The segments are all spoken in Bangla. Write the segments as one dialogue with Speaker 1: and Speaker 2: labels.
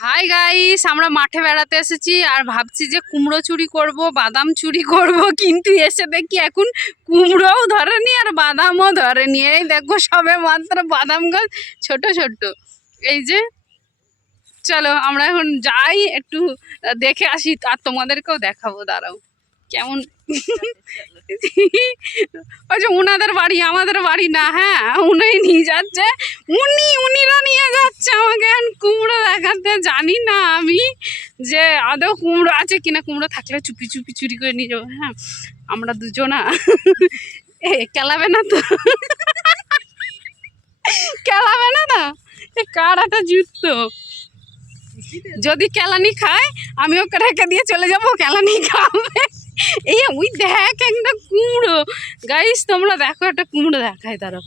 Speaker 1: হাই গাইস আমরা মাঠে বেড়াতে এসেছি আর ভাবছি যে কুমড়ো চুরি করব, বাদাম চুরি করব, কিন্তু এসে দেখি এখন কুমড়োও ধরেনি আর বাদামও ধরেনি। এই দেখব সবে মাত্র বাদাম গাছ ছোট ছোট। এই যে, চলো আমরা এখন যাই, একটু দেখে আসি, আর তোমাদেরকেও দেখাবো, দাঁড়াও। কেমন? যে উনাদের বাড়ি, আমাদের বাড়ি না হ্যাঁ? উনি নিয়ে যাচ্ছে। উনি, উনিরা নিয়ে যাচ্ছে আমাকে। এখন কুমড়ো দেখাতে জানি না আমি যে আদৌ কুমড়ো আছে কিনা। কুমড়ো থাকলে চুপি চুপি, চুরি করে নিয়ে যাব। হ্যাঁ আমরা দুজনা এ, কেলাবে না তো? কেলাবে না না এ কারাটা জুতো? যদি কেলানি খায়, আমি ওকে রেখে দিয়ে চলে যাব। কেলানি খাবে। এই ওই দেখ একটা কুমড়ো। গাইস তোমরা দেখো একটা কুমড়ো দেখায় তারা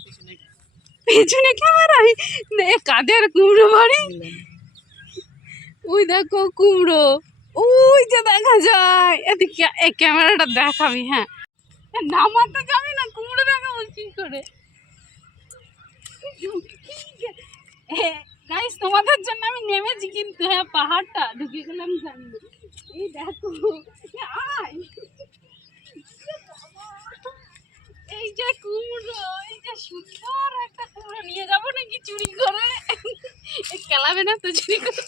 Speaker 1: পেছনে ক্যামেরায় এ কাদের কুমড়ো বাড়ি? ওই দেখো কুমড়ো। ওই যে দেখা যায়। এদিকে এই ক্যামেরাটা দেখাবি হ্যাঁ। নামাতে যাবি না, কুমড়ো দেখাবো কি করে? গাইস তোমাদের জন্য আমি নেমেছি কিন্তু হ্যাঁ পাহাড়টা। ঢুকে গেলাম জানি এই দেখো। আয়। এই যে কুমড়ো এই যে সুন্দর একটা কুমড়ো। নিয়ে যাব নাকি চুরি করে? এ, কেলাবে না তো চুরি করে?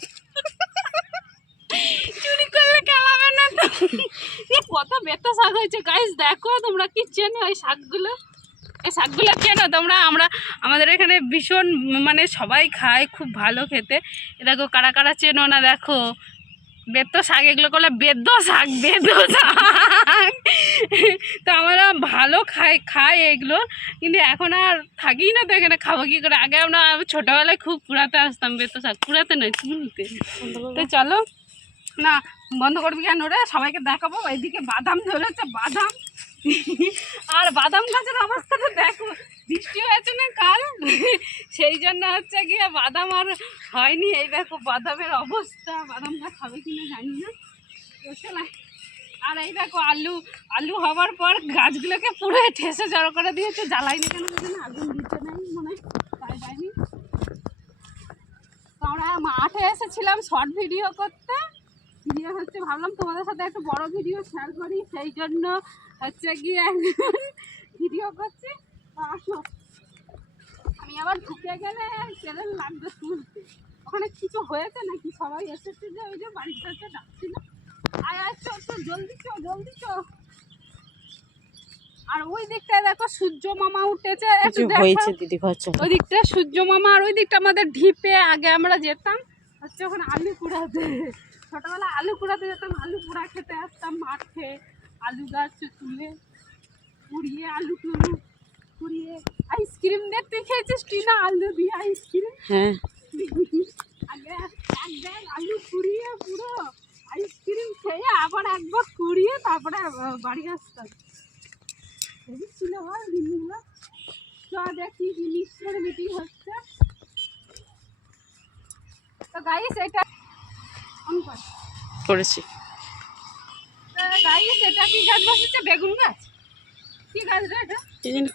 Speaker 1: চুরি করলে কেলাবে না তো? কত বেতা শাক হয়েছে গাইস দেখো তোমরা কি চেনো এই শাকগুলো? এই শাকগুলো চেনো তোমরা? আমরা আমাদের এখানে ভীষণ মানে সবাই খায় খুব ভালো খেতে। দেখো কারা কারা চেনো না দেখো? বেদ্য শাক এগুলো করলে বেদ্য শাক বেদ্য শাক। তো আমরা ভালো খাই খাই এগুলো, কিন্তু এখন আর থাকি না তো এখানে, খাব কি করে? আগে আমরা ছোটোবেলায় খুব পুরাতে আসতাম বেদ্য শাক পুরাতে নয় তুলতে তো চলো, না, বন্ধ করবি কেন রে? সবাইকে দেখাবো এইদিকে বাদাম ধরেছে বাদাম। আর বাদাম গাছের অবস্থাটা দেখো, বৃষ্টি হয়েছে না কাল? সেই জন্য হচ্ছে গিয়ে বাদাম আর হয়নি। এই দেখো, বাদামের অবস্থা বাদাম গাছ হবে কিনা জানি না। আর এই দেখো আলু আলু হওয়ার পর গাছগুলোকে পুরো ঠেসে জড়ো করে দিয়েছে জ্বালাই না কেন না, আগুন দিতে নেই মনে হয় তো আমরা মাঠে এসেছিলাম শর্ট ভিডিও করতে, ভিডিও হচ্ছে ভাবলাম তোমাদের সাথে একটা বড় ভিডিও শেয়ার করি, সেই জন্য হচ্ছে গিয়ে ভিডিও করছি। আসো। আমি আবার ঢুকে গেলে চ্যানেল লাগবে তুলতে। ওখানে কিছু হয়েছে নাকি? সবাই এসেছে যে ওই যে বাড়ির কাছে ডাকছিল। আয় আয় চো চো জলদি চো জলদি চো আর ওই দিকটায় দেখো সূর্য মামা উঠেছে একটু
Speaker 2: হয়েছে দিদি ঘর
Speaker 1: ওই দিকটা সূর্য মামা আর ওই দিকটা আমাদের ঢিপে আগে আমরা যেতাম। হচ্ছে ওখানে আলু কুড়াতে ছোটবেলা আলু কুড়াতে যেতাম আলু কুড়া খেতে আসতাম মাঠে। আলু গাছ তুলে কুড়িয়ে আলু টুলু কুড়িয়ে আইসক্রিম দিয়ে তুই খেয়েছিস টিনা? আলু দিয়ে আইসক্রিম।
Speaker 2: হ্যাঁ।
Speaker 1: আগে এক ব্যাগ আলু কুড়িয়ে পুরো আবার একবার কুড়িয়ে তারপরে বাড়ি আসতাম হেবি। ছিল দিনগুলো। দেখি জিনিস করে মিটিং হচ্ছে। তো গাইস এটা অন
Speaker 2: করেছি।
Speaker 1: তো গাইস এটা কি গাছ বসেছে? বেগুন গাছ? কি গাছ রে এটা?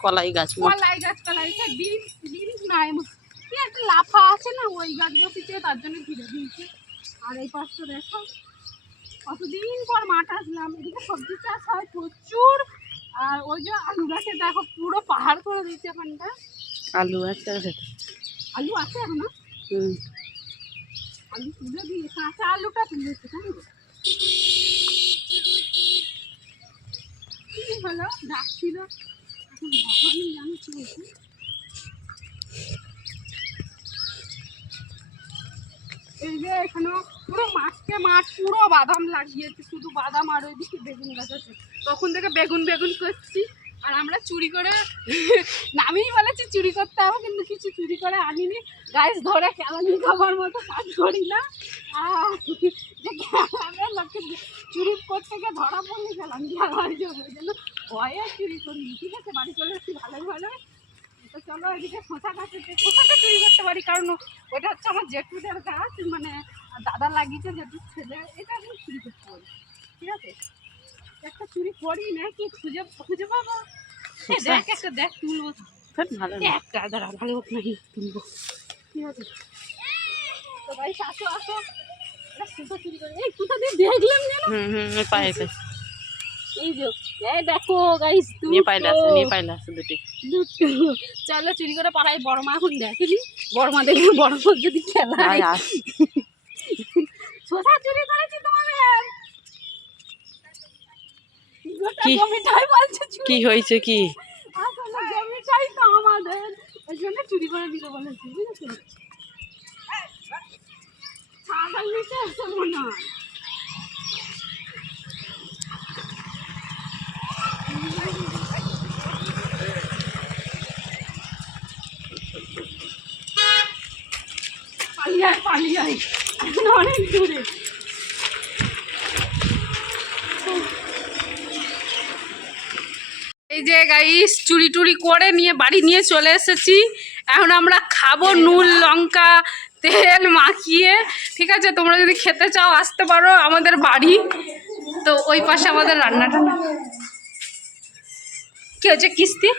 Speaker 2: কলাই গাছ মা-
Speaker 1: কলাই গাছ কলাই গাছ বিন বিন না কি একটা লাফা আছে না ওই গাছ বসেছে তার জন্য ঘিরে দিয়েছে। আর এই পাশটা দেখো। কতদিন পর মাঠ আসলাম এদিকে সবজি চাষ হয় প্রচুর আর ওই যে আলু গাছে দেখো পুরো পাহাড় করে দিয়েছে এখানটা
Speaker 2: আলু আছে
Speaker 1: আলু আছে
Speaker 2: এখনও?
Speaker 1: আলু তুলে দিয়ে কাঁচা আলুটা তুলেছে তাই তো? কি হলো? ডাকছিল। এখন ভগবান জানে হয়েছে। এই যে এখানে পুরো মাঠকে মাঠ পুরো বাদাম লাগিয়েছে, শুধু বাদাম আর ওইদিকে বেগুন গাছ আছে। তখন থেকে বেগুন বেগুন করছি, আর আমরা চুরি করে নামিই বলেছি চুরি করতে হবে, কিন্তু কিছু চুরি করে আনিনি। গাছ ধরে কেলানি খাবার মতো কাজ করি না। আর লোককে চুরি করতে গিয়ে ধরা পড়লে গেলাম ওই জন্য ভয়ে চুরি করিনি। ঠিক আছে, বাড়ি চলে এসেছি, ভালোই ভালো তো চলো এদিকে খোসা গাছ খোসাটা চুরি করতে পারি কারণ ওটা হচ্ছে আমার জেঠুদের গাছ মানে দাদা লাগিয়েছে জেঠুর ছেলে এটা আমি চুরি করতে পারি ঠিক আছে? একটা চুরি করি না কি খুঁজে খুঁজে পাবো? দেখ একটা দেখ তুলবো।
Speaker 2: না
Speaker 1: একটা দাঁড়া ভালো হোক নাকি তুলবো ঠিক আছে? তো ভাই আসো আসো। চুরি করে। এই কোথা দিয়ে দেখলাম যেন।
Speaker 2: হুম হুম
Speaker 1: এই যে এই দেখো গাইস
Speaker 2: নিয়ে পাইলে আছে নিয়ে পাইলে আছে দুটি।
Speaker 1: দুটো। চলো চুরি করে বড় মা এখন বড় মা দেখলে বড় মা যদি খেলা
Speaker 2: আয়
Speaker 1: চুরি করেছি তোমাদের
Speaker 2: কি? হয়েছে কি?
Speaker 1: জমিটাই তো আমাদের। ওই জন্য চুরি করে দিতে বলেছি বুঝেছ? ছাগল নিতে এসে হয় এখন অনেক দূরে। এই যে গাইস চুরি টুরি করে নিয়ে বাড়ি নিয়ে চলে এসেছি। এখন আমরা খাব নুন লঙ্কা তেল মাখিয়ে। ঠিক আছে তোমরা যদি খেতে চাও আসতে পারো আমাদের বাড়ি। তো ওই পাশে আমাদের রান্নাটা কি হচ্ছে কিস্তি।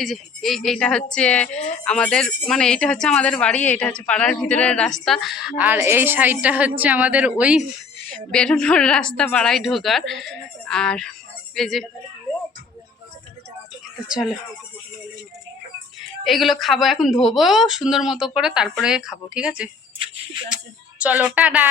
Speaker 1: এই যে, এই, এইটা হচ্ছে আমাদের মানে এইটা হচ্ছে আমাদের বাড়ি, এইটা হচ্ছে পাড়ার ভিতরের রাস্তা। আর এই সাইডটা হচ্ছে আমাদের ওই বেরোনোর রাস্তা পাড়ায় ঢোকার। আর এই যে চলো। এগুলো খাব, এখন ধোবো, সুন্দর মতো করে তারপরে খাব, ঠিক আছে? চলো, টাটা!